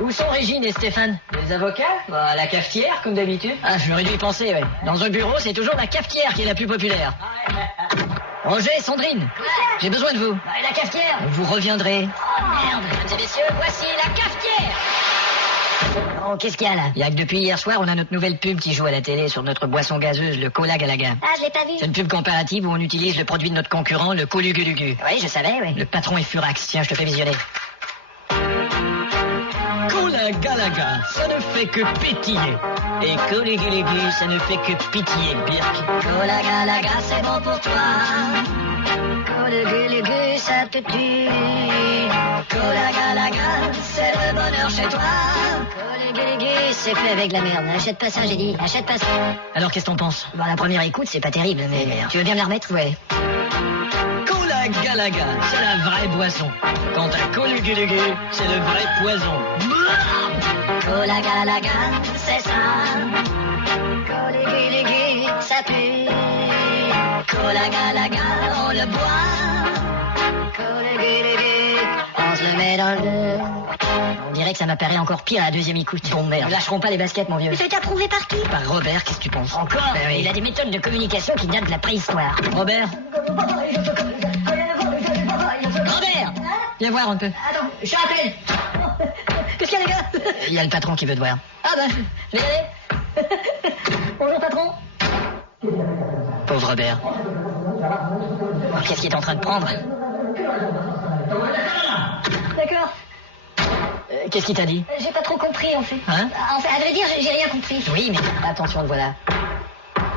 Où sont Régine et Stéphane? Les avocats? Bah, à la cafetière, comme d'habitude. Ah, j'aurais dû y penser, ouais. Dans un bureau, c'est toujours la cafetière qui est la plus populaire. Roger, Sandrine, j'ai besoin de vous. Bah, et la cafetière? Vous reviendrez. Oh, merde. Mesdames et messieurs, voici la cafetière. Oh, qu'est-ce qu'il y a là? Il y a que depuis hier soir, on a notre nouvelle pub qui joue à la télé sur notre boisson gazeuse, le Cola Galaga. Ah, je l'ai pas vu. C'est une pub comparative où on utilise le produit de notre concurrent, le Colugulugu. Oui, je savais, oui. Le patron est furax. Tiens, je te fais visionner. Cola Galaga, ça ne fait que pétiller. Et Colugulugu, ça ne fait que pitié, Birk. Cola Galaga, c'est bon pour toi. Colugulugu, ça te tue. Cola Galaga, c'est le bonheur chez toi. Colugulugu, c'est fait avec la merde. Achète pas ça, j'ai dit. Achète pas ça. Alors, qu'est-ce que t'en penses? Bon, la première écoute, c'est pas terrible, mais tu veux bien me la remettre? Ouais. Cola Galaga, c'est la vraie boisson. Quant à Colugulugu, c'est le vrai poison. Cola Galaga, c'est ça. Colugulugu, ça pue. Cola Galaga, on le boit. Colugulugu, on se le met dans le deux. On dirait que ça m'apparaît encore pire à la deuxième écoute. Bon, merde. Nous lâcherons pas les baskets, mon vieux. Ça t'a approuvé par qui? Par Robert, qu'est-ce que tu penses? Encore? Oui. Il a des méthodes de communication qui datent de la préhistoire. Robert? Robert! Viens voir un peu. Attends, je rappelle. Qu'est-ce qu'il y a, les gars? Il y a le patron qui veut te voir. Ah bah, je vais y aller. Bonjour, patron. Pauvre Robert. Alors, qu'est-ce qu'il est en train de prendre? D'accord. Qu'est-ce qu'il t'a dit? J'ai pas trop compris, en fait. Hein? En fait, à vrai dire, j'ai rien compris. Oui, mais attention, le voilà.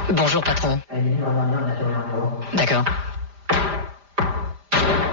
Bonjour, patron. D'accord.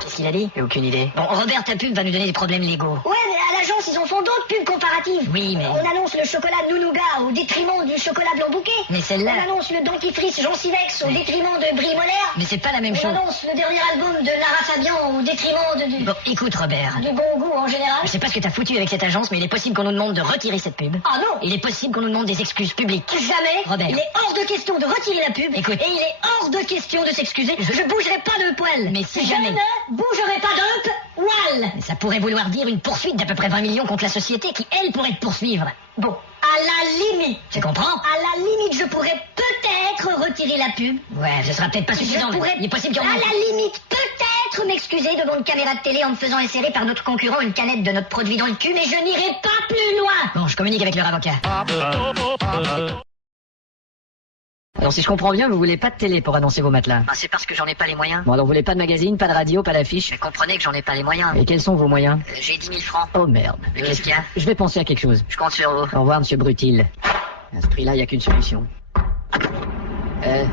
Qu'est-ce qu'il a dit? J'ai aucune idée. Bon, Robert, ta pub va nous donner des problèmes légaux. Ouais, mais à l'agence, ils en font d'autres pubs comparatives. Oui, mais... On annonce le chocolat Nounouga au détriment du chocolat blanc bouquet. Mais celle-là... On annonce le dentifrice Gencivex au détriment de Brie Molaire. Mais c'est pas la même chose. On annonce le dernier album de Lara Fabian au détriment du... Bon, écoute, Robert. Du bon goût en général. Je sais pas ce que t'as foutu avec cette agence, mais il est possible qu'on nous demande de retirer cette pub. Ah non! Il est possible qu'on nous demande des excuses publiques. Jamais. Robert. Il est hors de question de retirer la pub. Écoute. Et il est hors de question de s'excuser. Je bougerai pas de poil. Mais si je jamais. ne bougerai pas d'un poil. Mais ça pourrait vouloir dire une poursuite d'à peu près 20 millions contre la société qui, elle, pourrait te poursuivre. Bon, à la limite. Tu comprends? À la limite, je pourrais peut-être retirer la pub. Ouais, ce sera peut-être pas suffisant. Je pourrais, Il est possible qu'il y en à ait... la limite, peut-être m'excuser devant une caméra de télé en me faisant insérer par notre concurrent une canette de notre produit dans le cul, mais je n'irai pas plus loin. Bon, je communique avec leur avocat. Alors, si je comprends bien, vous voulez pas de télé pour annoncer vos matelas? Ah, c'est parce que j'en ai pas les moyens. Bon, alors vous voulez pas de magazine, pas de radio, pas d'affiche? Mais comprenez que j'en ai pas les moyens. Et quels sont vos moyens? J'ai 10 000 francs. Oh merde. Mais qu'est-ce qu'il y a? Je vais penser à quelque chose. Je compte sur vous. Au revoir, monsieur Brutil. À ce prix-là, il n'y a qu'une solution.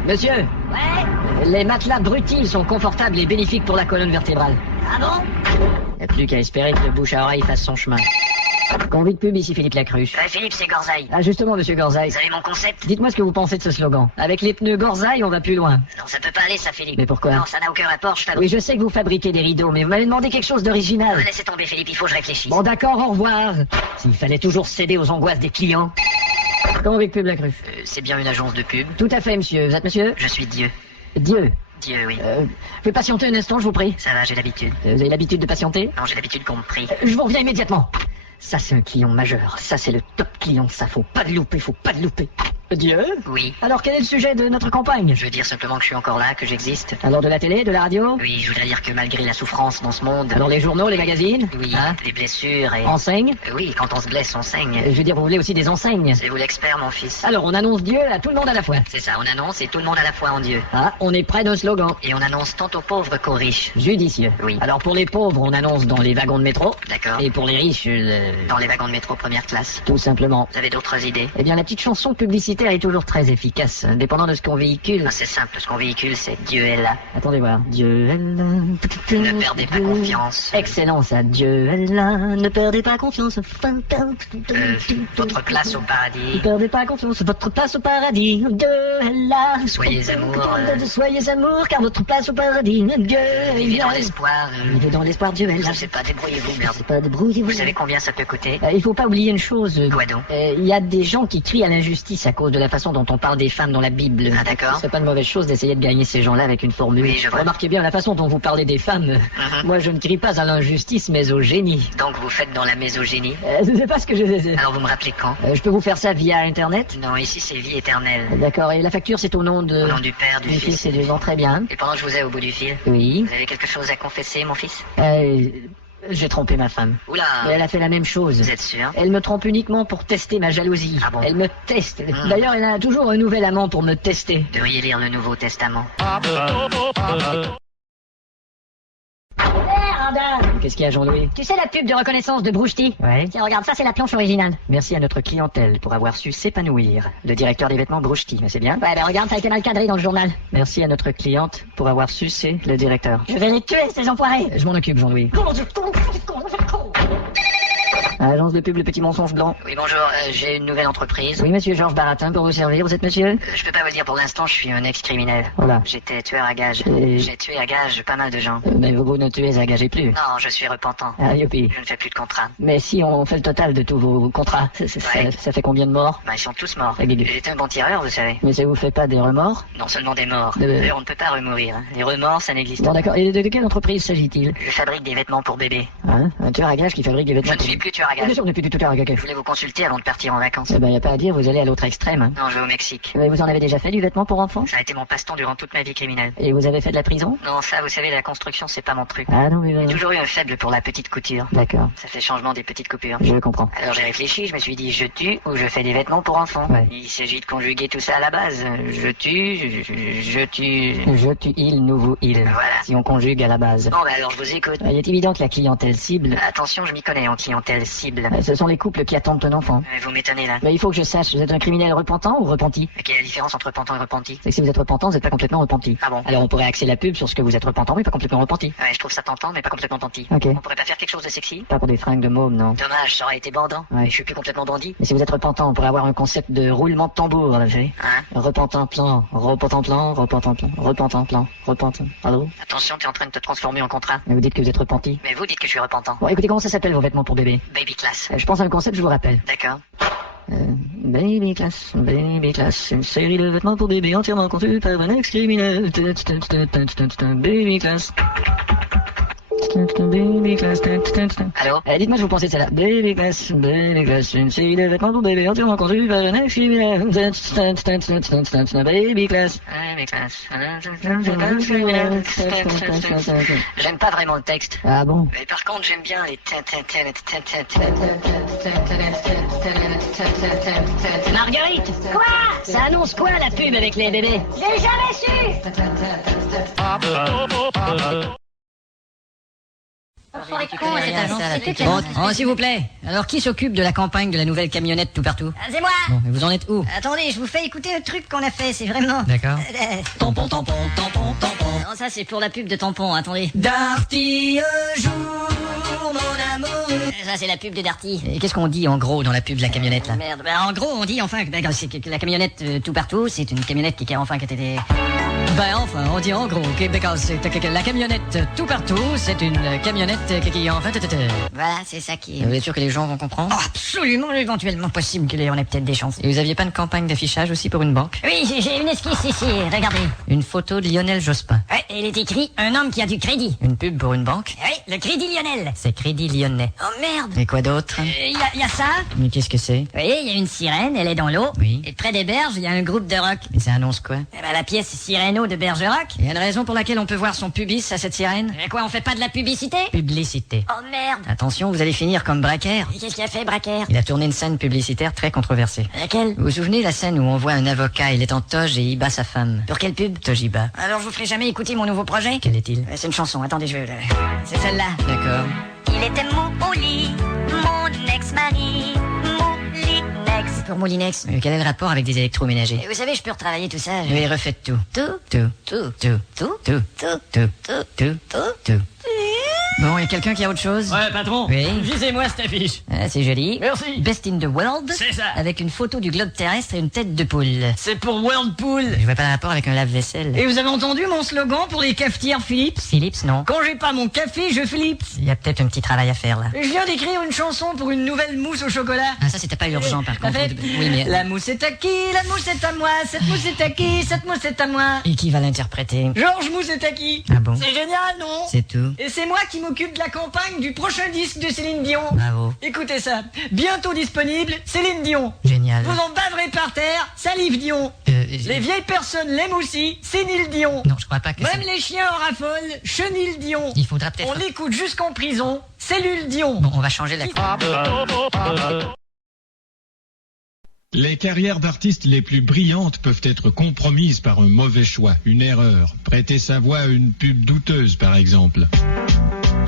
Monsieur, Ouais? les matelas Brutil sont confortables et bénéfiques pour la colonne vertébrale. Ah bon? Il n'y a plus qu'à espérer que le bouche à oreille fasse son chemin. Convie de pub, ici Philippe Lacruche. Ouais, Philippe, c'est Gorzaï. Ah, justement, monsieur Gorzaï. Vous avez mon concept? Dites-moi ce que vous pensez de ce slogan. Avec les pneus Gorzaï, on va plus loin. Non, ça peut pas aller, ça, Philippe. Mais pourquoi? Non, ça n'a aucun rapport, je fabrique. Oui, je sais que vous fabriquez des rideaux, mais vous m'avez demandé quelque chose d'original. Laissez tomber, Philippe, il faut que je réfléchisse. Bon, d'accord, au revoir. S'il fallait toujours céder aux angoisses des clients. Convie de pub Lacruche. C'est bien une agence de pub? Tout à fait, monsieur. Vous êtes monsieur? Je suis Dieu. Dieu. Dieu, oui. Vous pouvez patienter un instant, je vous prie. Ça va, j'ai l'habitude. Vous avez l'habitude de patienter? Non, j'ai l'habitude qu'on me prie. Je vous reviens immédiatement. Ça, c'est un client majeur. Ça, c'est le top client. Ça, faut pas le louper, faut pas le louper. Dieu? Oui. Alors, quel est le sujet de notre campagne? Je veux dire simplement que je suis encore là, que j'existe. Alors, de la télé, de la radio? Oui, je voudrais dire que malgré la souffrance dans ce monde... Alors, les journaux, les magazines? Oui, Hein? les blessures et... Enseignes? Oui, quand on se blesse, on saigne. Je veux dire, vous voulez aussi des enseignes? C'est vous l'expert, mon fils. Alors, on annonce Dieu à tout le monde à la fois. C'est ça, on annonce et tout le monde à la fois en Dieu. Ah, on est près d'un slogan. Et on annonce tant aux pauvres qu'aux riches. Judicieux. Oui. Alors, pour les pauvres, on annonce dans les wagons de métro. D'accord. Et pour les riches, Dans les wagons de métro première classe. tout simplement. Vous avez d'autres idées? Eh bien, la petite chanson publicitaire est toujours très efficace, dépendant de ce qu'on véhicule. Ah, c'est simple, ce qu'on véhicule, c'est Dieu est là. Attendez voir. Dieu est là. Ne perdez pas confiance. Excellent, ça. Dieu est là. Ne perdez pas confiance. Votre place au Ne paradis. perdez pas confiance. Votre place au paradis. Dieu est là. Soyez amour. Soyez amour, car votre place au paradis. Dieu est Vivez dans là. l'espoir. Vivez dans l'espoir, Dieu est là. Je sais pas, débrouillez-vous, merde. C'est pas débrouillez-vous. Vous savez combien ça peut coûter? Il faut pas oublier une chose. Quoi donc? Il y a des gens qui crient à l'injustice à cause cause de la façon dont on parle des femmes dans la Bible. Ah, d'accord. C'est pas une mauvaise chose d'essayer de gagner ces gens-là avec une formule. Oui, je vois. Remarquez bien la façon dont vous parlez des femmes. Moi, je ne crie pas à l'injustice, mais au génie. Donc vous faites dans la mésogénie. C'est pas ce que je... Alors vous me rappelez quand? Je peux vous faire ça via Internet? Non, ici c'est vie éternelle. D'accord, et la facture, c'est au nom de... Au nom du Père, du Du Fils. Fils et du vent, très bien. Et pendant que je vous ai au bout du fil, Oui. vous avez quelque chose à confesser, mon fils? J'ai trompé ma femme. Oula! Et elle a fait la même chose. Vous êtes sûr? Elle me trompe uniquement pour tester ma jalousie. Ah bon? Elle me teste. D'ailleurs, elle a toujours un nouvel amant pour me tester. Vous devriez lire le Nouveau Testament. Qu'est-ce qu'il y a, Jean-Louis? Tu sais la pub de reconnaissance de Brouchety? Ouais. Tiens, regarde, ça c'est la planche originale. Merci à notre clientèle pour avoir su s'épanouir. Le directeur des vêtements Brouchety, c'est bien? Ouais, ben regarde, ça a été mal cadré dans le journal. Merci à notre cliente pour avoir su, c'est le directeur. Je vais les tuer, ces enfoirés. Je m'en occupe, Jean-Louis. Agence de pub Le Petit Mensonge Blanc. Oui, bonjour, j'ai une nouvelle entreprise. Oui, monsieur Georges Baratin, pour vous servir. Vous êtes monsieur? Je peux pas vous le dire pour l'instant, je suis un ex-criminel. Voilà. J'étais tueur à gages. Et- J'ai tué à gages pas mal de gens. Mais vous ne tuez, engagez plus. Non, je suis repentant. Ah, youpi. Je ne fais plus de contrat. Mais si on fait le total de tous vos contrats, Ouais. ça fait combien de morts? Bah, ils sont tous morts. Ah, Guidu. J'étais un bon tireur, vous savez. Mais ça vous fait pas des remords? Non seulement des morts. De- D'ailleurs, on ne peut pas remourir. Les remords, ça n'existe Bon, pas. d'accord. Et de quelle entreprise s'agit-il? Je fabrique des vêtements pour bébés. Hein? Un tueur à gages qui fabrique des Je vêtements? ne suis plus tueur à Bien gages. sûr, on n'est plus du tout tueur à gages. Je voulais vous consulter avant de partir en vacances. Eh ben, y a pas à dire, vous allez à l'autre extrême. Hein. Non, je vais au Mexique. Mais vous en avez déjà fait du vêtement pour enfants? Ça a été mon passe-temps durant toute ma vie criminelle. Et vous avez fait de la prison? Non, ça, vous savez, la construction, c'est pas mon truc. Ah non, mais... J'ai toujours eu un faible pour la petite couture. D'accord, Ça fait changement des petites coupures. je comprends. Alors j'ai réfléchi, je me suis dit, je tue ou je fais des vêtements pour enfants. Ouais. Il s'agit de conjuguer tout ça à la base. Je tue, je tue... Je tue il, nous vous il. Voilà. Si on conjugue à la base. Bon, bah alors je vous écoute. Il est évident que la clientèle cible, Attention, je m'y connais en clientèle cible. ce sont les couples qui attendent un enfant. Vous m'étonnez là. Mais il faut que je sache, vous êtes un criminel repentant ou repenti? Quelle est la différence entre repentant et repenti? C'est que si vous êtes repentant, vous n'êtes pas complètement repenti. Ah bon? Alors on pourrait axer la pub sur ce que vous êtes repentant, mais pas complètement repenti. Ouais, je trouve ça tentant, mais pas complètement tenté. Ok. On pourrait pas faire quelque chose de sexy? Pas pour des fringues de môme, non. Dommage, ça aurait été bandant. Ouais. Mais je suis plus complètement bandit. Mais si vous êtes repentant, on pourrait avoir un concept de roulement de tambour, là, vous savez. Hein? Repentant plan, repentant plan, repentant plan, repentant plan, repentant. Allô? Attention, t'es en train de te transformer en contrat. Mais vous dites que vous êtes repenti. Mais vous dites que je suis repentant. Bon, écoutez, comment ça s'appelle vos vêtements pour bébé? Baby class. Je pense à un concept, je vous rappelle. D'accord. Baby Class, une série de vêtements pour bébé entièrement conçus par un ex-criminel. Baby Class. Baby Class. Allô? Dites-moi ce que vous pensez de celle-là. Baby Class, une série de vêtements pour bébé entièrement conçus par un ex-criminel. Baby Class. Baby class. J'aime pas vraiment le texte. Ah bon? Mais par contre, j'aime bien les Marguerite! Quoi? Ça annonce quoi la pub avec les bébés? J'ai jamais su! Bon, s'il vous plaît. Alors, qui s'occupe de la campagne de la nouvelle camionnette tout partout? C'est moi! Bon, et vous en êtes où? Attendez, je vous fais écouter un truc qu'on a fait, c'est vraiment... D'accord. Tampon, tampon, tampon, tampon. Non, ça c'est pour la pub de tampon, attendez. Darty, jour, mon amour. Ça c'est la pub de Darty. Et qu'est-ce qu'on dit en gros dans la pub de la camionnette là? Merde, bah en gros on dit enfin que la camionnette tout partout, c'est une camionnette qui a enfin été... Ben enfin, on dit en gros que la camionnette tout partout, c'est une camionnette qui en fait... Voilà, c'est ça qui... Vous êtes sûr que les gens vont comprendre? Oh, absolument, éventuellement possible qu'on ait peut-être des chances. Et vous aviez pas une campagne d'affichage aussi pour une banque? Oui, j'ai une esquisse ici, regardez. Une photo de Lionel Jospin. Ouais, il est écrit « Un homme qui a du crédit ». Une pub pour une banque? Oui, le Crédit Lionel. C'est Crédit Lyonnais. Oh merde. Et quoi d'autre? Il y a ça. Mais qu'est-ce que c'est? Vous voyez, il y a une sirène, elle est dans l'eau. Oui. Et près des berges, il y a un groupe de rock. Et ça annonce quoi? Eh ben, la pièce Cyrano de Bergerac. Il y a une raison pour laquelle on peut voir son pubis à cette sirène? Et quoi, on fait pas de la publicité? Publicité. Oh merde. Attention, vous allez finir comme Braquer. Et qu'est-ce qu'il a fait, Braquer? Il a tourné une scène publicitaire très controversée. Laquelle? Vous vous souvenez la scène où on voit un avocat, il est en toge et il bat sa femme? Pour quelle pub? Tojiba. Alors, je vous ferai jamais écouter mon nouveau projet? Quel est-il? C'est une chanson, attendez, c'est celle-là. D'accord. Il était mou au lit, mon ex-mari, Moulinex. Pour Moulinex. Quel est le rapport avec des électroménagers? Et vous savez, je peux retravailler tout ça. Oui, refaites tout. Tout, Tout. tout, Tout. tout, Tout. tout, Tout. tout, Tout. tout. Tout. Bon, et quelqu'un qui a autre chose? Ouais, patron. Oui. Visez-moi cette affiche. Ah, c'est joli. Merci. Best in the world. C'est ça. Avec une photo du globe terrestre et une tête de poule. C'est pour Whirlpool. Je vois pas le rapport avec un lave-vaisselle. Et vous avez entendu mon slogan pour les cafetières Philips? Philips, non. Quand j'ai pas mon café, je Philips. Il y a peut-être un petit travail à faire, là. Je viens d'écrire une chanson pour une nouvelle mousse au chocolat. Ah, ça, c'était pas urgent, par T'as contre. fait Oui, mais... La mousse est à qui? La mousse est à moi. Cette mousse est à qui? Cette mousse est à moi. Et qui va l'interpréter? Georges Mousse est à qui? Ah bon? C'est génial, non? C'est tout. Et c'est moi qui m'occupe de la campagne du prochain disque de Céline Dion. Bravo. Écoutez ça. Bientôt disponible, Céline Dion. Génial. Vous en baverez par terre, salive Dion. Les vieilles personnes l'aiment aussi, Céline Dion. Non, je crois pas que Même les chiens en raffolent, Chenille Dion. Il faudra peut-être... On l'écoute jusqu'en prison, Cellule Dion. Bon, on va changer la... Les carrières d'artistes les plus brillantes peuvent être compromises par un mauvais choix, une erreur. Prêter sa voix à une pub douteuse, par exemple.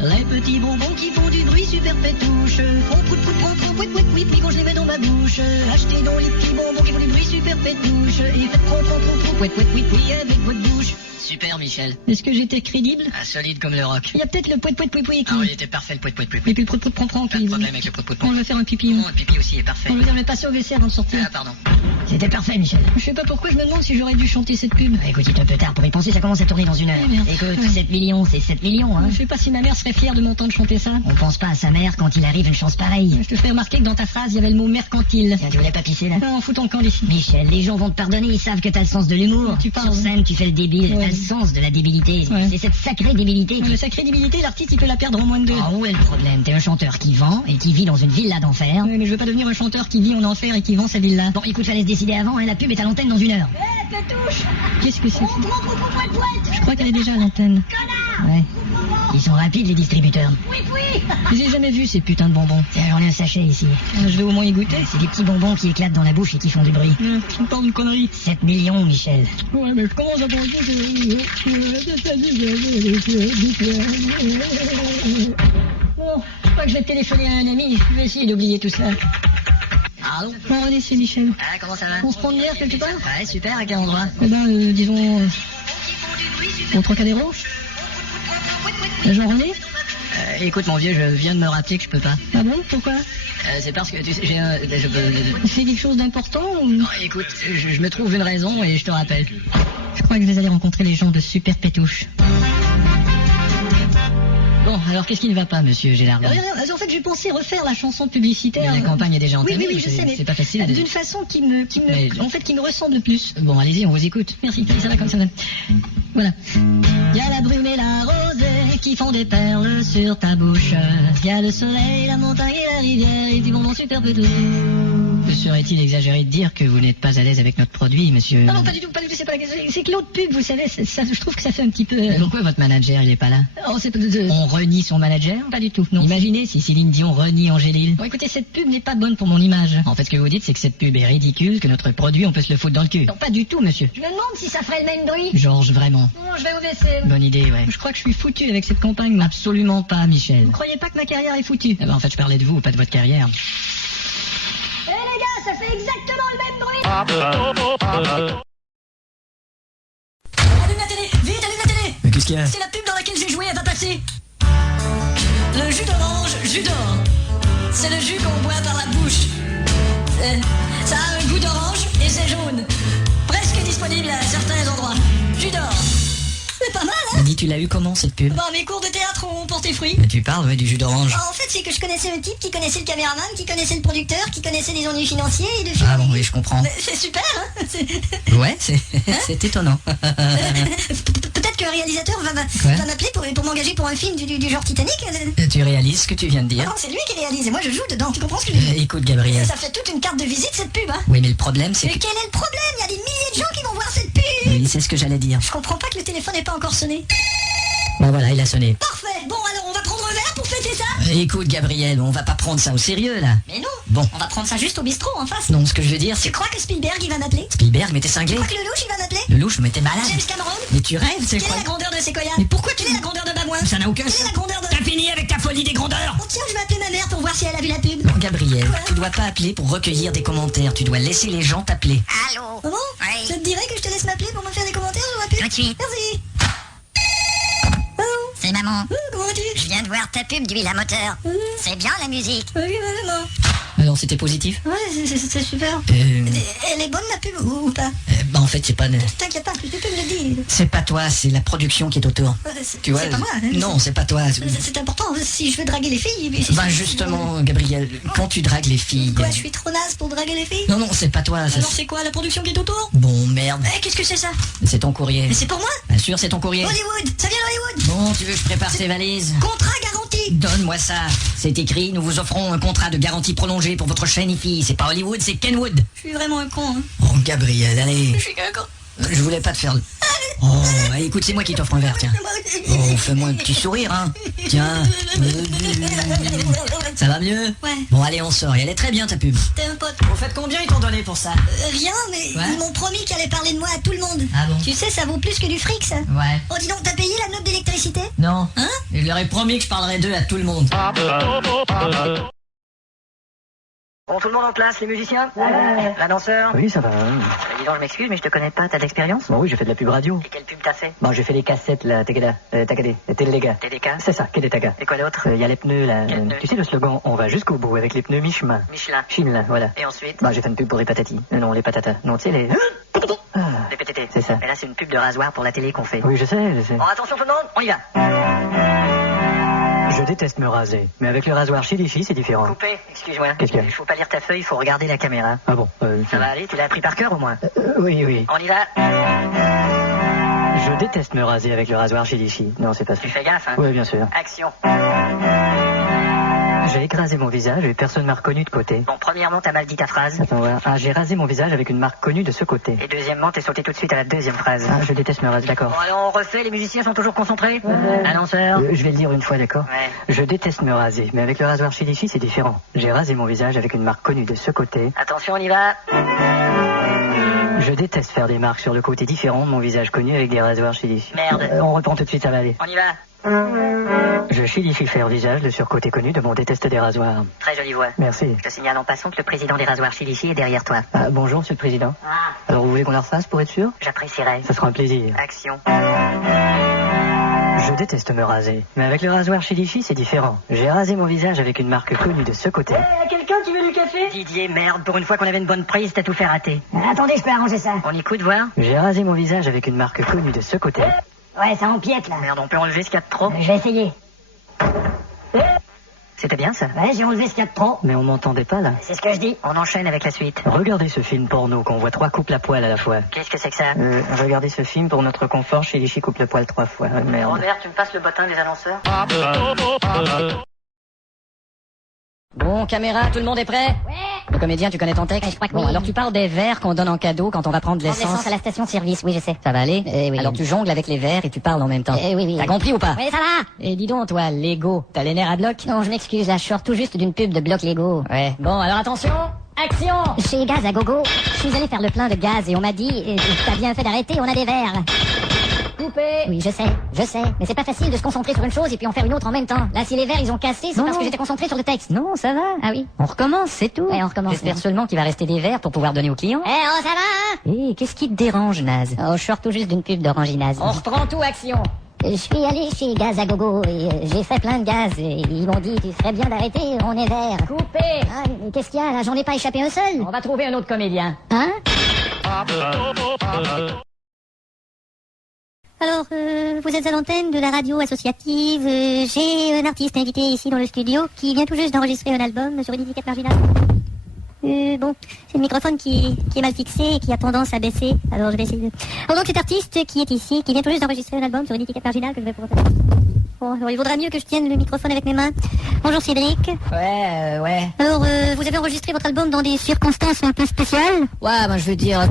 Les petits bonbons qui font du bruit super pétouche font prout prout prout prout prout prout prout puis quand je les mets dans ma bouche. Achetez donc les petits bonbons qui font du bruit super pétouche et faites prout prout prout prout prout prout prout prout avec votre bouche. Super, Michel. Est-ce que j'étais crédible? Ah, solide comme le rock. Il y a peut-être le pout pout pout pout qui... Ah oui, il était parfait, le pout pout pout. Et puis le prout prout prout prout Pas qui... de problème avec le pout pout On pout. va faire un pipi. Non, le pipi aussi est parfait. On va dire, je vais passer au WC avant de sortir. Ah, pardon. C'était parfait, Michel. Je sais pas pourquoi je me demande si j'aurais dû chanter cette pub. Écoute, il est un peu tard pour y penser, ça commence à tourner dans une heure. Eh merde. Écoute, Ouais. 7 millions, c'est 7 millions, hein. Je sais pas si ma mère serait fière de m'entendre chanter ça. On pense pas à sa mère quand il arrive une chance pareille. Je te ferai remarquer que dans ta phrase, il y avait le mot mercantile. Tiens, tu voulais pas pisser, là? Non, fous ton camp d'ici. Michel, les gens vont te pardonner, ils savent que t'as le sens de l'humour. Tu parles, Sur scène, tu fais le débile, Ouais. t'as le sens de la débilité. Ouais. C'est cette sacrée débilité qui... Mais sa crédibilité, l'artiste, il peut la perdre en moins de 2. Ah, où est le problème? T'es un chanteur qui vend et qui vit dans une villa d'enfer. Ouais, mais je veux pas devenir un chanteur qui vit en enfer et qui vend sa villa. Bon, écoute, fallait se décider avant, hein, la pub est à l'antenne dans une heure. Qu'est-ce que c'est? Je crois qu'elle est déjà à l'antenne. Ouais. Ils sont rapides, les distributeurs. J'ai jamais vu ces putains de bonbons. Tiens, j'en ai un sachet ici. Je vais au moins y goûter. C'est des petits bonbons qui éclatent dans la bouche et qui font du bruit. Tu me parles d'une connerie. 7 millions, Michel. Ouais, mais je commence à penser Bon, je crois que je vais téléphoner à un ami. Je vais essayer d'oublier tout cela. Allô? Bon, allez, c'est Michel. Ah, comment ça va? On se prend une bière quelque part? Ouais, super, à quel endroit? Eh ben, disons... au Trocadéro? Jean-René? Écoute, mon vieux, je viens de me rappeler que je peux pas. Ah bon? Pourquoi? C'est parce que, tu sais, j'ai un... Je peux... C'est quelque chose d'important ou... Non, écoute, je me trouve une raison et je te rappelle. Je crois que je vais aller rencontrer les gens de Super Pétouche. Bon, alors qu'est-ce qui ne va pas, monsieur Gélardon? En fait, j'ai pensé refaire la chanson publicitaire. Mais la campagne est déjà entamée. Oui, je sais, mais c'est pas facile. d'une façon qui me, Mais- en fait, qui me ressemble plus. Bon, allez-y, on vous écoute. Merci, ça va comme ça va. Voilà. Il y a la brume et la rosée qui font des perles sur ta bouche. Il y a le soleil, la montagne et la rivière et du bonbon super pétouche. Serait-il exagéré de dire que vous n'êtes pas à l'aise avec notre produit, monsieur? Non, pas du tout, c'est pas la question. C'est que l'autre pub, vous savez, ça, je trouve que ça fait un petit peu... Pourquoi votre manager, il est pas là? Oh, c'est pas... On renie son manager? Pas du tout, non. Imaginez si Céline Dion renie Angélil. Bon, écoutez, cette pub n'est pas bonne pour mon image. En fait, ce que vous dites, c'est que cette pub est ridicule, que notre produit, on peut se le foutre dans le cul. Non, pas du tout, monsieur. Je me demande si ça ferait le même bruit. Georges, vraiment. Non, je vais au WC. Bonne idée, ouais. Je crois que je suis foutu avec cette campagne, moi. Absolument pas, Michel. Vous croyez pas que ma carrière est foutue? Eh ben, en fait, je parlais de vous, pas de votre carrière. Eh les gars, ça fait exactement le même bruit. Allume la télé, vite, allume la télé. Mais qu'est-ce qu'il y a? C'est la pub dans laquelle j'ai joué, elle va passer. Le jus d'orange, jus d'or. C'est le jus qu'on boit par la bouche. Ça a un goût d'orange et c'est jaune. Presque disponible à certains endroits. Jus d'or. C'est pas mal, hein? Dis, tu l'as eu comment, cette pub? Bon, mes cours de théâtre ont porté fruit. Mais tu parles, ouais, du jus d'orange. En fait, c'est que je connaissais un type qui connaissait le caméraman, qui connaissait le producteur, qui connaissait les ennuis financiers et de Ah bon, oui, je comprends. Mais c'est super, hein? Ouais, c'est étonnant. Peut-être qu'un réalisateur va m'appeler pour m'engager pour un film du genre Titanic. Tu réalises ce que tu viens de dire? Non, c'est lui qui réalise et moi je joue dedans. Tu comprends ce que je veux dire? Écoute, Gabriel. Ça fait toute une carte de visite cette pub, hein? Oui, mais le problème, c'est Mais que... quel est le problème? Il y a des milliers de gens qui vont voir cette pub. Oui, c'est ce que j'allais dire. Je comprends pas que le téléphone n'ait pas encore sonné. Bon, voilà, il a sonné. Parfait. Bon, alors on va prendre un verre pour fêter ça? Écoute, Gabriel, on va pas prendre ça au sérieux, là. Mais non. Bon. On va prendre ça juste au bistrot en face. Non, ce que je veux dire, c'est Tu que... crois que Spielberg il va m'appeler? Spielberg, mais t'es Tu cinglé. crois que le louche il va m'appeler? Le louche, mais t'es malade. James Cameron? Mais tu rêves, c'est Quelle quoi? est la grandeur de Sequoia? Mais pourquoi Quelle est la grandeur de Babouin? Ça n'a aucun Quelle est sens. la grandeur de... T'as fini avec ta folie des grandeurs? Oh tiens, je vais appeler ma mère pour voir si elle a vu la pub. Non, Gabriel, Quoi? tu dois pas appeler pour recueillir des commentaires. Tu dois laisser les gens t'appeler. Allô? Maman? Oui. Ça te dirait que je te laisse m'appeler pour me faire des commentaires sur ma pub? Tout de suite. Merci. C'est c'est maman. Comment vas-tu? Je viens de voir ta pub d'huile à moteur. C'est bien la musique. Oui, maman. Alors c'était positif? Ouais, c'est super. Elle est bonne la pub ou pas? Bah en fait c'est pas... T'inquiète pas, tu peux me le dire. C'est pas toi, c'est la production qui est autour. Tu vois? C'est pas moi. Hein, non, c'est pas toi. C'est important si je veux draguer les filles. Bah justement, Gabriel, quand tu dragues les filles... Quoi, je suis trop naze pour draguer les filles? Non, c'est pas toi. Alors c'est quoi, la production qui est autour? Bon, merde. Qu'est-ce que c'est ça? C'est ton courrier. Mais c'est pour moi? Bien sûr, c'est ton courrier. Hollywood, ça vient d'Hollywood. Bon, tu veux que je prépare tes valises? Contrat garanti. Donne-moi ça. C'est écrit, nous vous offrons un contrat de garantie prolongée pour votre chaîne IFI. C'est pas Hollywood, c'est Kenwood. Je suis vraiment un con, hein. Oh, Gabriel, allez. Je suis qu'un con. Je voulais pas te faire... Oh, allez, écoute, c'est moi qui t'offre un verre, tiens. Oh, fais-moi un petit sourire, hein. Tiens. Ça va mieux? Ouais. Bon, allez, on sort. Et elle est très bien, ta pub. T'es un pote. Au fait, combien ils t'ont donné pour ça? Rien, mais Ouais. ils m'ont promis qu'ils allaient parler de moi à tout le monde. Ah bon? Tu sais, ça vaut plus que du fric, ça. Ouais. Oh, dis donc, t'as payé la note d'électricité? Non. Hein? Je leur ai promis que je parlerais d'eux à tout le monde. Bon, tout le monde en place, les musiciens? L'annonceur? Oui, ça va. Dis donc, je m'excuse, mais je te connais pas, t'as d'expérience? Bon, oui, j'ai fait de la pub radio. Et quelle pub t'as fait? Bon, j'ai fait les cassettes, là, Tegada, Tagade, Téléga. TDK? C'est ça, Kedetaga. Et quoi d'autre? Il y a les pneus, là. Quels pneus? Tu sais le slogan, on va jusqu'au bout avec les pneus mi-chemin. Michelin. Chine, là, voilà. Et ensuite? Bah, j'ai fait une pub pour les patatis. Non, les patatas. Non, tu sais, les... Ah, Les PTT. c'est ça. Et là, c'est une pub de rasoir pour la télé qu'on fait. Oui, je sais. Bon, attention tout le monde, on y va. Je déteste me raser. Mais avec le rasoir chez les filles, c'est différent. Coupé, excuse-moi. Qu'est-ce qu'il y a? Il faut pas lire ta feuille, il faut regarder la caméra. Ah bon, Ça va aller, tu l'as appris par cœur au moins? oui, oui. On y va. Je déteste me raser avec le rasoir chez les filles. Non, c'est pas ça. Tu fais gaffe, hein? Oui, bien sûr. Action. J'ai écrasé mon visage et personne m'a reconnu de côté. Bon, premièrement, t'as mal dit ta phrase. Attends, voilà. Ah, j'ai rasé mon visage avec une marque connue de ce côté. Et deuxièmement, t'es sauté tout de suite à la deuxième phrase. Ah, je déteste me raser, d'accord. Bon, alors on refait, les musiciens sont toujours concentrés? Annonceur? Je vais le dire une fois, d'accord? Ouais. Je déteste me raser, mais avec le rasoir chez les filles, c'est différent. J'ai rasé mon visage avec une marque connue de ce côté. Attention, on y va. Je déteste faire des marques sur le côté différent de mon visage connu avec des rasoirs chez les filles. Merde. On reprend tout de suite, ça va aller. On y va. Je chilifie le fer visage, le surcôté connu de mon déteste des rasoirs. Très jolie voix. Merci. Je te signale en passant que le président des rasoirs Chilichi est derrière toi. Ah, bonjour, monsieur le président. Ah, Alors, vous voulez qu'on la refasse pour être sûr? j'apprécierais. Ça sera un plaisir. Action. Je déteste me raser, mais avec le rasoir chez les filles, c'est différent. J'ai rasé mon visage avec une marque connue de ce côté. Quelqu'un qui veut du café? Didier, merde, pour une fois qu'on avait une bonne prise, t'as tout fait rater. Attendez, je peux arranger ça. On écoute, voir? J'ai rasé mon visage avec une marque connue de ce côté. Ouais, ça empiète, là. Merde, on peut enlever ce qu'il y a de trop? Je vais essayer. C'était bien ça. Ouais, j'ai enlevé ce qu'il y a de trop. Mais on m'entendait pas, là. C'est ce que je dis. On enchaîne avec la suite. Regardez ce film porno qu'on voit 3 couples à poil à la fois. Qu'est-ce que c'est que ça? Regardez ce film pour notre confort chez les filles coupe le poil 3 fois. Ah, Oh merde. merde, tu me passes le bottin des annonceurs? Bon, caméra, tout le monde est prêt? Ouais. Le comédien, tu connais ton texte? Ouais, je crois que Bon, oui. alors tu parles des verres qu'on donne en cadeau quand on va prendre Prendre l'essence l'essence. à la station-service, oui, je sais. Ça va aller? Oui. Alors tu jongles avec les verres et tu parles en même temps. Oui. T'as compris ou pas? Oui, ça va. Et dis donc, toi, Lego, t'as les nerfs à bloc? Non, je m'excuse, là, je sors tout juste d'une pub de bloc Lego. Ouais. Bon, alors attention, action! Chez Gaz à Gogo, je suis allé faire le plein de gaz et on m'a dit, t'as bien fait d'arrêter, on a des verres. Coupé! Oui, je sais, mais c'est pas facile de se concentrer sur une chose et puis en faire une autre en même temps. Là, si les verres ils ont cassé, c'est Non. parce que j'étais concentré sur le texte. Non, ça va. Ah oui. On recommence, c'est tout. Ouais, on recommence. J'espère seulement qu'il va rester des verres pour pouvoir donner aux clients. Eh, oh, ça va, hein? Qu'est-ce qui te dérange, Naz? Oh, je sors tout juste d'une pub d'Oranginase. On reprend tout, action! Je suis allé chez Gaz à Gogo et j'ai fait plein de gaz et ils m'ont dit, tu serais bien d'arrêter, on est vert. Coupé! Ah, mais qu'est-ce qu'il y a là? J'en ai pas échappé un seul. On va trouver un autre comédien. Hein? Alors, vous êtes à l'antenne de la radio associative. J'ai un artiste invité ici dans le studio qui vient tout juste d'enregistrer un album sur une étiquette marginale. Bon, c'est le microphone qui est mal fixé et qui a tendance à baisser. Alors, je vais essayer de... Alors, donc, cet artiste qui est ici, qui vient tout juste d'enregistrer un album sur une étiquette marginale que je vais pouvoir faire. Bon, alors, il vaudra mieux que je tienne le microphone avec mes mains. Bonjour Cédric. Ouais. Alors, vous avez enregistré votre album dans des circonstances un peu spéciales. Ouais, moi je veux dire...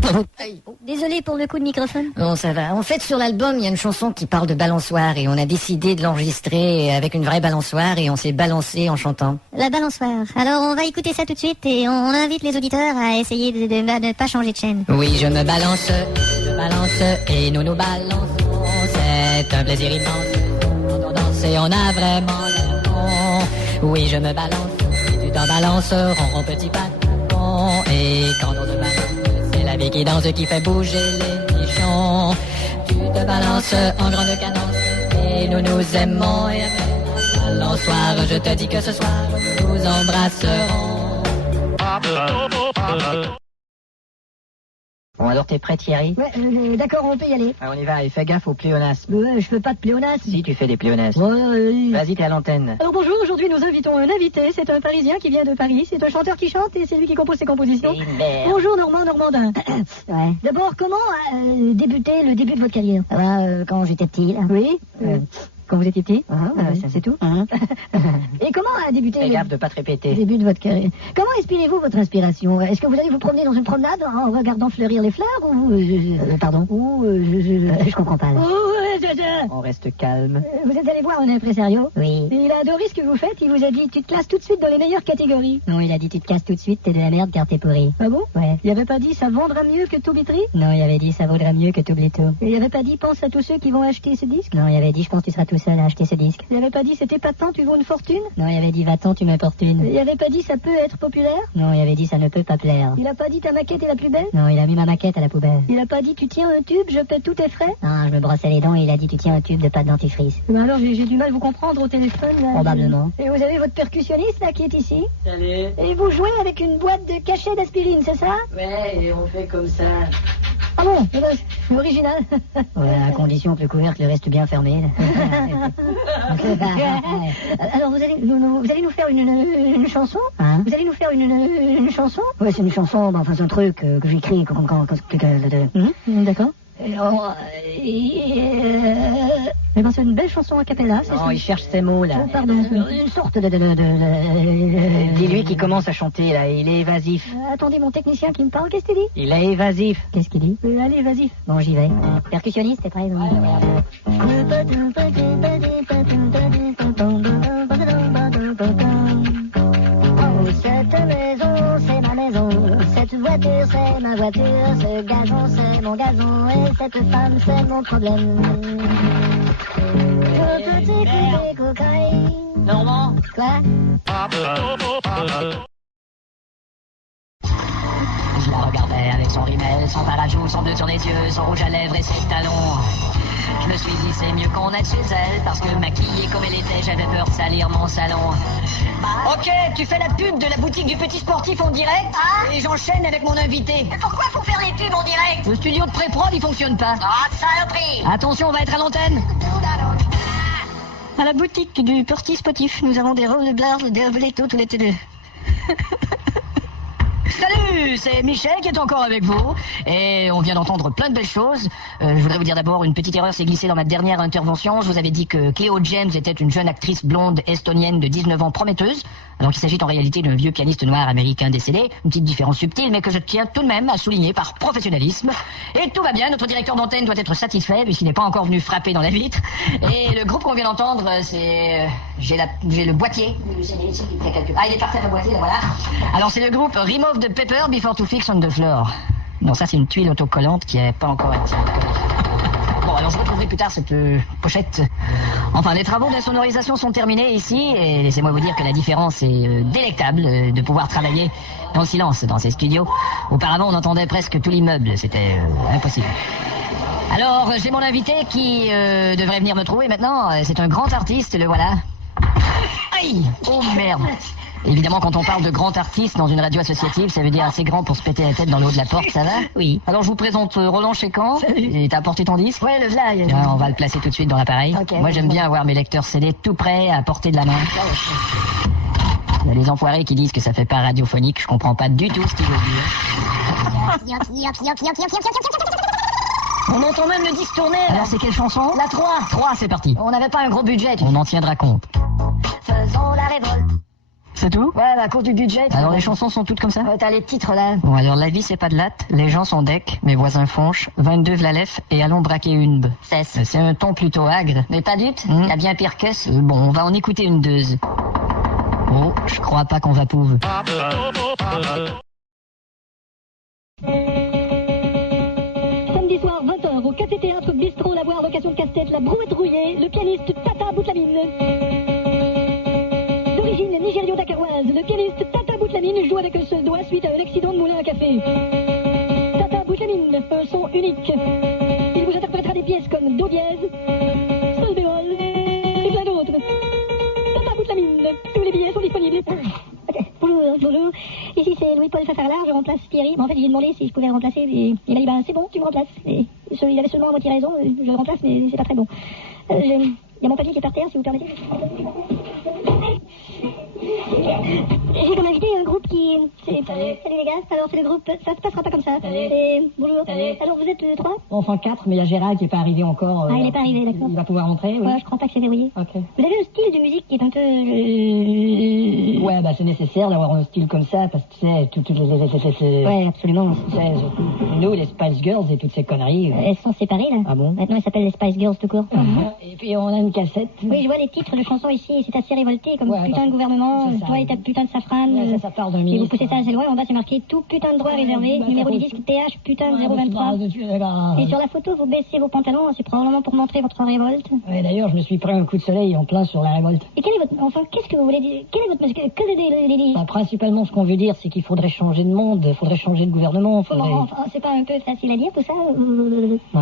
Désolé pour le coup de microphone. Non, ça va. En fait, sur l'album, il y a une chanson qui parle de balançoire et on a décidé de l'enregistrer avec une vraie balançoire et on s'est balancé en chantant. La balançoire. Alors, on va écouter ça tout de suite et on invite les auditeurs à essayer de ne pas changer de chaîne. Oui, je me balance et nous nous balançons. C'est un plaisir immense. Quand on danse et on a vraiment l'air bon. Oui, je me balance et tu t'en balances, rond petit patron. Et quand on se balance, c'est la vie qui danse qui fait bouger les nichons. Tu te balances en grande cadence et nous nous aimons. Et après la balançoire, je te dis que ce soir, nous nous embrasserons. Bon, alors t'es prêt, Thierry? Ouais, d'accord, on peut y aller. Ah, on y va, et fais gaffe aux pléonasmes. Ouais, je fais pas de pléonasme. Si, tu fais des pléonasmes. Ouais, Vas-y, t'es à l'antenne. Alors bonjour, aujourd'hui nous invitons un invité, c'est un Parisien qui vient de Paris, c'est un chanteur qui chante et c'est lui qui compose ses compositions. Merde. Bonjour Normand Normandin. Ouais. D'abord, comment a débuté le début de votre carrière? Quand j'étais petit, là. Oui, quand vous étiez petit, c'est tout. Mhm. Et comment a débuté Fais le gaffe de pas te répéter. début de votre carrière? Comment inspirez-vous votre inspiration? Est-ce que vous allez vous promener dans une promenade en regardant fleurir les fleurs ou... Pardon? Je comprends pas, là. On reste calme. Vous êtes allé voir un impresario? Oui. Il a adoré ce que vous faites, il vous a dit tu te classes tout de suite dans les meilleures catégories. Non, il a dit tu te casses tout de suite, t'es de la merde car t'es pourri. Ah bon? Ouais. Il avait pas dit ça vendra mieux que tout Bitry? Non, il avait dit ça vaudra mieux que t'oublies tout. Il avait pas dit pense à tous ceux qui vont acheter ce disque? Non, il avait dit je pense que tu seras tout seul à acheter ce disque. Il avait pas dit c'est épatant, tu vaux une fortune? Non, il avait dit va-t'en, tu m'importunes. Il avait pas dit ça peut être populaire? Non, il avait dit ça ne peut pas plaire. Il a pas dit ta maquette est la plus belle? Non, il a mis ma maquette à la poubelle. Il a pas dit tu tiens un tube, je paie tous tes frais? Non, je me brossais les dents et il a dit tu tiens un tube de pâte dentifrice. Ben alors j'ai du mal à vous comprendre au téléphone là. Probablement. Et vous avez votre percussionniste là qui est ici? Salut. Et vous jouez avec une boîte de cachet d'aspirine, c'est ça? Ouais, et on fait comme ça. Ah bon? Eh ben, c'est original. Ouais, à condition que le couvercle reste bien fermé. Alors vous allez nous faire une chanson? Hein? Vous allez nous faire une chanson? Ouais, c'est une chanson, enfin c'est un truc que j'écris D'accord. Eh ben c'est une belle chanson a cappella, c'est Non, ça? il cherche ses mots, là. Oh, pardon, une sorte de... Dis-lui qui commence à chanter, là, il est évasif. Attendez, mon technicien qui me parle, qu'est-ce qu'il dit? Il est évasif. Qu'est-ce qu'il dit? Allez, vas-y. Bon, j'y vais. Percussionniste, t'es prêt? Oh, cette maison, c'est ma maison. Cette voiture, c'est ma voiture. Ce gazon, c'est mon gazon. Et cette femme, c'est mon problème. Tout petit coupé cocaïne. Normand. Quoi? Je la regardais avec son rimel, son parajou, son bleu sur les yeux, son rouge à lèvres et ses talons. Je me suis dit c'est mieux qu'on aille chez elle, parce que maquillée comme elle était, j'avais peur de salir mon salon. Ok, tu fais la pub de la boutique du petit sportif en direct et j'enchaîne avec mon invité. Mais pourquoi faut faire les pubs en direct? Le studio de pré-prod, il fonctionne pas. Oh, saloperie! Attention, on va être à l'antenne. À la boutique du petit sportif, nous avons des roses blanches, des vélétos, tous les télé. Salut, c'est Michel qui est encore avec vous et on vient d'entendre plein de belles choses. Je voudrais vous dire d'abord une petite erreur s'est glissée dans ma dernière intervention. Je vous avais dit que Cleo James était une jeune actrice blonde estonienne de 19 ans prometteuse, alors qu'il s'agit en réalité d'un vieux pianiste noir américain décédé. Une petite différence subtile mais que je tiens tout de même à souligner par professionnalisme. Et tout va bien, notre directeur d'antenne doit être satisfait puisqu'il n'est pas encore venu frapper dans la vitre. Et le groupe qu'on vient d'entendre, c'est... J'ai le boîtier. Ah, il est par terre le boîtier, là, voilà. Alors c'est le groupe Remove the Pepper Before to Fix on the Floor. Non, ça c'est une tuile autocollante qui n'est pas encore active. Bon, alors je retrouverai plus tard cette pochette. Enfin, les travaux d'insonorisation sont terminés ici et laissez-moi vous dire que la différence est délectable de pouvoir travailler dans le silence dans ces studios. Auparavant, on entendait presque tout l'immeuble, c'était impossible. Alors, j'ai mon invité qui devrait venir me trouver maintenant. C'est un grand artiste, le voilà. Aïe! Oh merde! Évidemment, quand on parle de grand artiste dans une radio associative, ça veut dire assez grand pour se péter la tête dans le haut de la porte, ça va? Oui. Alors je vous présente Roland Chécan. Et t'as apporté ton disque? Ouais, le v'là. On va le placer tout de suite dans l'appareil. Okay, moi, j'aime bien avoir mes lecteurs CD tout prêts à portée de la main. Il y a les enfoirés qui disent que ça fait pas radiophonique. Je comprends pas du tout ce qu'ils veulent dire. On entend même le disque tourner. Alors c'est quelle chanson? La 3. 3, c'est parti. On n'avait pas un gros budget. On en tiendra compte. Faisons la révolte. C'est tout? Ouais, à cause du budget. Alors les chansons sont toutes comme ça? T'as les titres là. Bon, alors la vie c'est pas de latte, les gens sont deck, mes voisins fonchent, 22 v'lalef et allons braquer une b. C'est un ton plutôt agre. Mais pas dute, y a bien pire que ça. Bon, on va en écouter une deuxe. Oh, je crois pas qu'on va pouvoir. Samedi soir, 20h, au Café Théâtre Bistrot, la voix, vocation de casse-tête, la brouette rouillée, le pianiste Tata Boutlamine. D'origine nigério-dakaroise, le pianiste Tata Boutlamine joue avec un seul doigt suite à un accident de moulin à café. Tata Boutlamine, un son unique. Il vous interprétera des pièces comme Do dièse, Sol bémol, Ici, c'est Louis-Paul Fafarlard, je remplace Thierry. Mais en fait, j'ai demandé si je pouvais le remplacer, et il m'a dit, c'est bon, tu me remplaces. Et il avait seulement à moitié raison, je le remplace, mais c'est pas très bon. Il y a mon papier qui est par terre, si vous permettez. J'ai comme invité un groupe qui... Salut les gars, alors c'est le groupe... Ça se passera pas comme ça. Bonjour. Alors vous êtes 3 ? Enfin 4, mais il y a Gérald qui est pas arrivé encore. Il est pas arrivé, d'accord. Il va pouvoir entrer, oui. Ouais, je crois pas que c'est verrouillé. Ok. Vous avez un style de musique qui est un peu... Ouais, c'est nécessaire d'avoir un style comme ça, parce que tu sais, Ouais, absolument. Nous, les Spice Girls et toutes ces conneries. Elles sont séparées, là. Ah bon ? Maintenant, elles s'appellent les Spice Girls tout court. Et puis on a une cassette. Oui, je vois les titres de chansons ici, et c'est assez révolté, comme Ouais, putain de gouvernement, c'est ça. toi et ta putain de safrane. Ouais, ça part d'un Et vous ministre. poussez ça assez loin, en bas c'est marqué tout putain de droit réservé, numéro du disque TH putain de 023. Et sur la photo, vous baissez vos pantalons, c'est probablement pour montrer votre révolte. Ouais, d'ailleurs, je me suis pris un coup de soleil en plein sur la révolte. Et quel est votre... Enfin, qu'est-ce que vous voulez dire? Quel est votre... Principalement, ce qu'on veut dire, c'est qu'il faudrait changer de monde, faudrait changer de gouvernement, faudrait... Enfin, c'est pas un peu facile à dire tout ça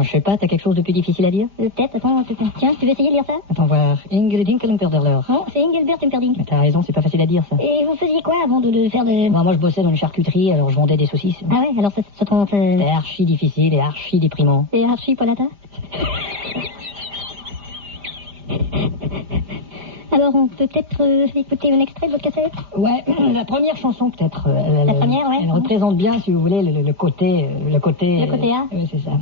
Je sais pas, t'as quelque chose de plus difficile à dire? Peut-être, attends, tiens, tu veux essayer de lire ça? Attends voir. Ingeldinkelen. Non, c'est Engelbert Humperdinck. Mais t'as raison, c'est pas facile à dire, ça. Et vous faisiez quoi avant de faire de... Moi, je bossais dans une charcuterie, alors je vendais des saucisses. Ah ouais, alors ça tombe... C'était archi difficile et archi déprimant. Et Archie Polata? Alors, on peut peut-être écouter un extrait de votre cassette? Ouais, la première chanson, peut-être. La première, ouais. Elle représente bien, si vous voulez, le côté... Le côté A? Oui, c'est ça.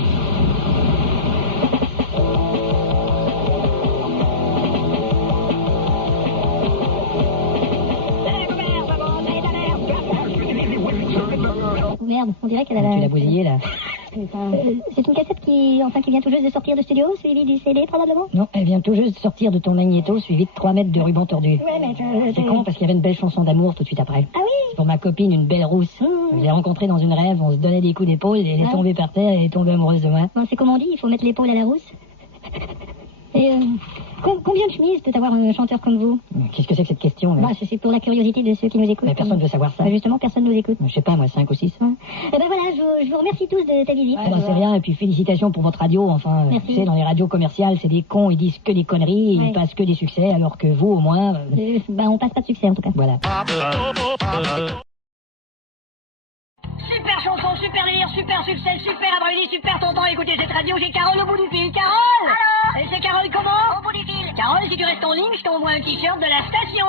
Merde, on dirait qu'elle a Tu la... l'as bousillé, là. C'est une cassette qui vient tout juste de sortir de studio, suivie du CD probablement? Non, elle vient tout juste de sortir de ton magnéto, suivi de 3 mètres de ruban tordu. Ouais, mais... C'est con, parce qu'il y avait une belle chanson d'amour tout de suite après. Ah oui? C'est pour ma copine, une belle rousse. Je l'ai rencontrée dans une rêve, on se donnait des coups d'épaule, et elle est tombée par terre, et elle est tombée amoureuse de moi. Bon, c'est comme on dit, il faut mettre l'épaule à la rousse. Et combien de chemises peut avoir un chanteur comme vous? Qu'est-ce que c'est que cette question, là? C'est pour la curiosité de ceux qui nous écoutent. Mais personne ne veut savoir ça. Justement, personne nous écoute. Je sais pas, moi, 5 ou 6. Eh ben voilà, je vous remercie tous de ta visite. C'est rien, et puis félicitations pour votre radio, enfin, Merci. tu sais, dans les radios commerciales, c'est des cons, ils disent que des conneries, et ils passent que des succès, alors que vous, au moins... On passe pas de succès, en tout cas. Voilà. Super chanson, super délire, super succès, super abruti, super tonton. Écoutez cette radio, j'ai Carole au bout du fil. Carole! Alors? Et c'est Carole comment? Au bout du fil. Carole, si tu restes en ligne, je t'envoie un t-shirt de la station.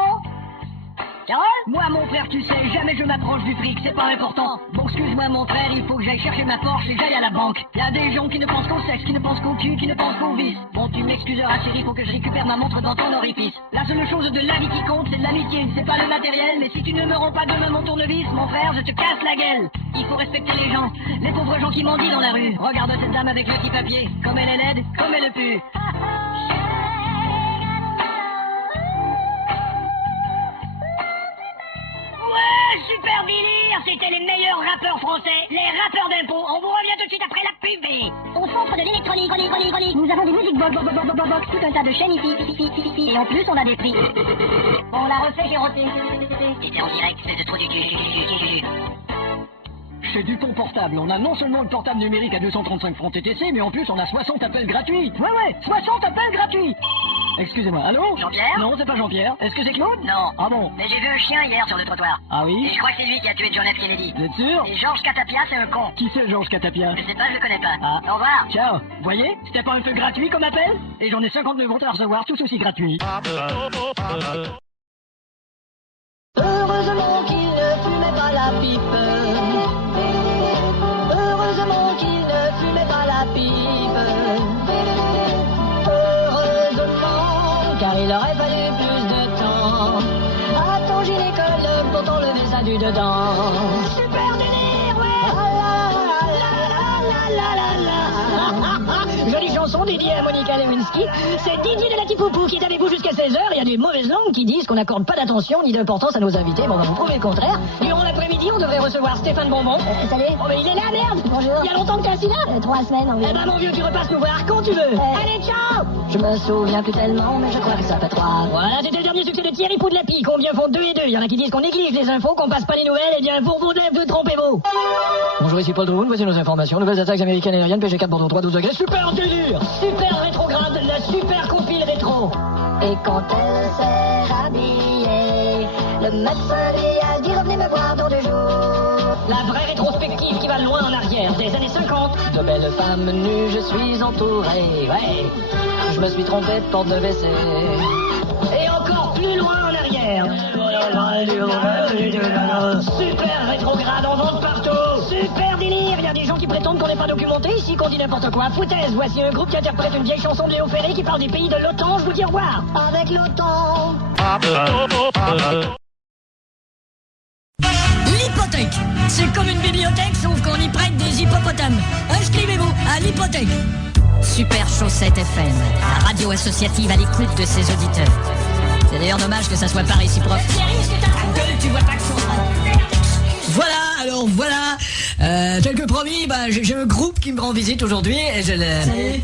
Carole? Moi, mon frère, tu sais, jamais je m'approche du fric, c'est pas important. Bon, excuse-moi, mon frère, il faut que j'aille chercher ma Porsche et que j'aille à la banque. Y a des gens qui ne pensent qu'au sexe, qui ne pensent qu'au cul, qui ne pensent qu'au vice. Bon, tu m'excuseras, chérie, faut que je récupère ma montre dans ton orifice. La seule chose de la vie qui compte, c'est de l'amitié, c'est pas le matériel. Mais si tu ne me rends pas demain mon tournevis, mon frère, je te casse la gueule. Il faut respecter les gens, les pauvres gens qui mendient dans la rue. Regarde cette dame avec le petit papier, comme elle est laide, comme elle pue. Super délire, c'était les meilleurs rappeurs français, les rappeurs d'impôts. On vous revient tout de suite après la pub. Au centre de l'électronique, nous avons des musiques box, tout un tas de chaînes ici. Et en plus, on a des prix. On l'a refait, j'ai roté. C'était en direct, c'est de trop du cul. C'est du ton portable. On a non seulement le portable numérique à 235 francs TTC, mais en plus on a 60 appels gratuits. Ouais, 60 appels gratuits. Excusez-moi, allô? Jean-Pierre? Non, c'est pas Jean-Pierre. Est-ce que c'est Claude? Non. Ah bon? Mais j'ai vu un chien hier sur le trottoir. Ah Et oui? je crois que c'est lui qui a tué John F. Kennedy. Vous êtes sûr? Et Georges Catapia, c'est un con. Qui c'est Georges Catapia? Je sais pas, je le connais pas. Ah. Au revoir. Ciao. Voyez? C'était pas un peu gratuit comme appel? Et j'en ai 59 autres à recevoir, tous aussi gratuits. Heureusement qu'il ne fumait pas la pipe. Heureusement qu'il ne fumait pas la pipe. Heureusement, car il aurait fallu plus de temps à ton gynécologue pour t'enlever ça du dedans. Super délire, ouais. Jolie chanson dédiée à Monica Lewinsky. C'est Didier de la Tipoupou qui est avec vous jusqu'à 16h. Il y a des mauvaises langues qui disent qu'on n'accorde pas d'attention ni d'importance à nos invités. Bon, on va vous prouver le contraire. Durant l'après-midi, on devrait recevoir Stéphane Bonbon. Salut. Oh, mais il est là, merde. Bonjour. Il y a longtemps que t'es assis là? 3 semaines, Eh ben, mon vieux, tu repasses nous voir quand tu veux. Allez, ciao. Je me souviens plus tellement, mais je crois que ça fait 3. Voilà, c'était le dernier succès de Thierry Poudlapi. Combien font 2 et 2? Il y en a qui disent qu'on néglige les infos, qu'on passe pas les nouvelles. Eh bien, pour vous deux, trompez-vous. Bonjour, ici Paul Drouin, voici nos informations. Nouvelles attaques américaines aériennes, PG4 Bordeaux 3, 12 degrés. Super délire. Super rétrograde, la super compile rétro. Et quand elle s'est rhabillée, Le médecin lui a dit revenez me voir dans 2 jours. La vraie rétrospective qui va loin en arrière, des années 50. De belles femmes nues, je suis entouré. Ouais, je me suis trompé de porte de WC. Et encore plus loin en arrière. Super rétrograde, on vente partout. Super délire, il y a des gens qui prétendent qu'on n'est pas documenté ici, qu'on dit n'importe quoi. Foutaise, voici un groupe qui interprète une vieille chanson de Léo Ferré qui parle des pays de l'OTAN. Je vous dis au revoir. Avec l'OTAN. L'hypothèque, c'est comme une bibliothèque sauf qu'on y prête des hippopotames. Inscrivez-vous à l'hypothèque. Super Chaussette FM, la radio associative à l'écoute de ses auditeurs. C'est d'ailleurs dommage que ça soit pas réciproque. Tu vois pas que voilà, alors voilà, tel que promis, j'ai un groupe qui me rend visite aujourd'hui et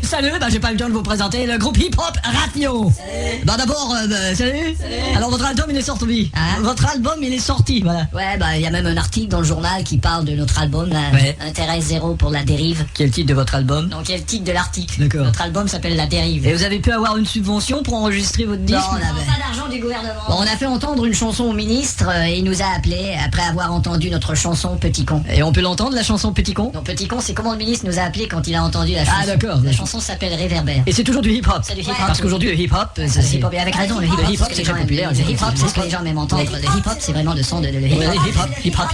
Salut, j'ai pas eu le temps de vous présenter le groupe Hip Hop Ration. D'abord, salut. Alors votre album il est sorti. Votre album il est sorti, voilà. Ouais, il y a même un article dans le journal qui parle de notre album, là, Ouais. Intérêt zéro pour la dérive. Quel titre de votre album? Donc, quel titre de l'article? D'accord. Notre album s'appelle La Dérive. Et vous avez pu avoir une subvention pour enregistrer votre disque? Non, on avait pas d'argent du gouvernement. Bon, on a fait entendre une chanson au ministre et il nous a appelé après avoir entendu notre chanson Petit Con. Et on peut l'entendre, la chanson Petit Con? Donc Petit Con, c'est comment le ministre nous a appelé quand il a entendu la chanson. Ah, d'accord. La chanson s'appelle Réverbère. Et c'est toujours du hip-hop? C'est du hip-hop. Parce qu'aujourd'hui, le hip-hop, Le hip-hop, et avec raison, le hip-hop, Le hip-hop, c'est ce que c'est les gens très aiment. populaire. Le hip-hop, c'est ce que les gens aiment entendre. Le hip-hop, c'est vraiment le son de le hip-hop.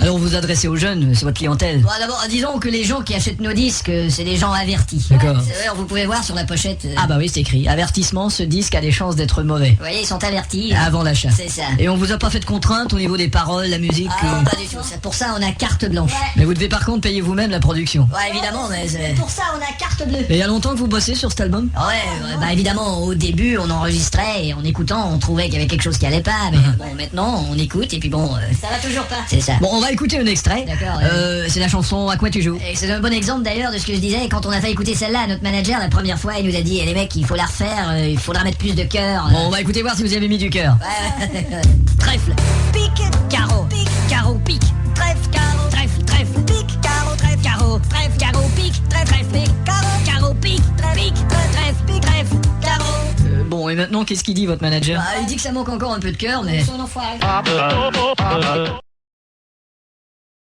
Alors vous vous adressez aux jeunes, c'est votre clientèle? Bon, d'abord, disons que les gens qui achètent nos disques, c'est des gens avertis. D'accord. D'ailleurs, vous pouvez voir sur la pochette. Ah bah oui, c'est écrit. Avertissement, ce disque a des chances d'être mauvais. Vous voyez, ils sont avertis. Avant l'achat. C'est ça. Et on vous a pas fait de contraintes au niveau des paroles, la musique? Ah, pas du tout. Pour ça, on a carte blanche. Mais vous devez par contre payer vous-même la production. Ouais, évidemment, mais pour ça, on a carte bleue. Et il y a longtemps que vous bossez sur cet album? Ouais, évidemment, au début, on enregistrait et en écoutant, on trouvait qu'il y avait quelque chose qui allait pas. Mais bon, maintenant, on écoute et puis bon. Ça va toujours pas. C'est ça. Bon, on va écouter un extrait. D'accord, C'est la chanson À quoi tu joues? Et c'est un bon exemple d'ailleurs de ce que je disais. Quand on a fait écouter celle-là à notre manager la première fois, il nous a dit les mecs, il faut la refaire, il faudra mettre plus de cœur. Bon, on va écouter voir si vous avez mis du cœur. Trèfle, pique, carreau, pique, trèfle, carreau, trèfle, pique, carreau, trèfle, carreau, pique, trèfle, pique, carreau, pique, trèfle, carreau. Bon, et maintenant, qu'est-ce qu'il dit votre manager? Il dit que ça manque encore un peu de cœur, mais... Son enfoiré.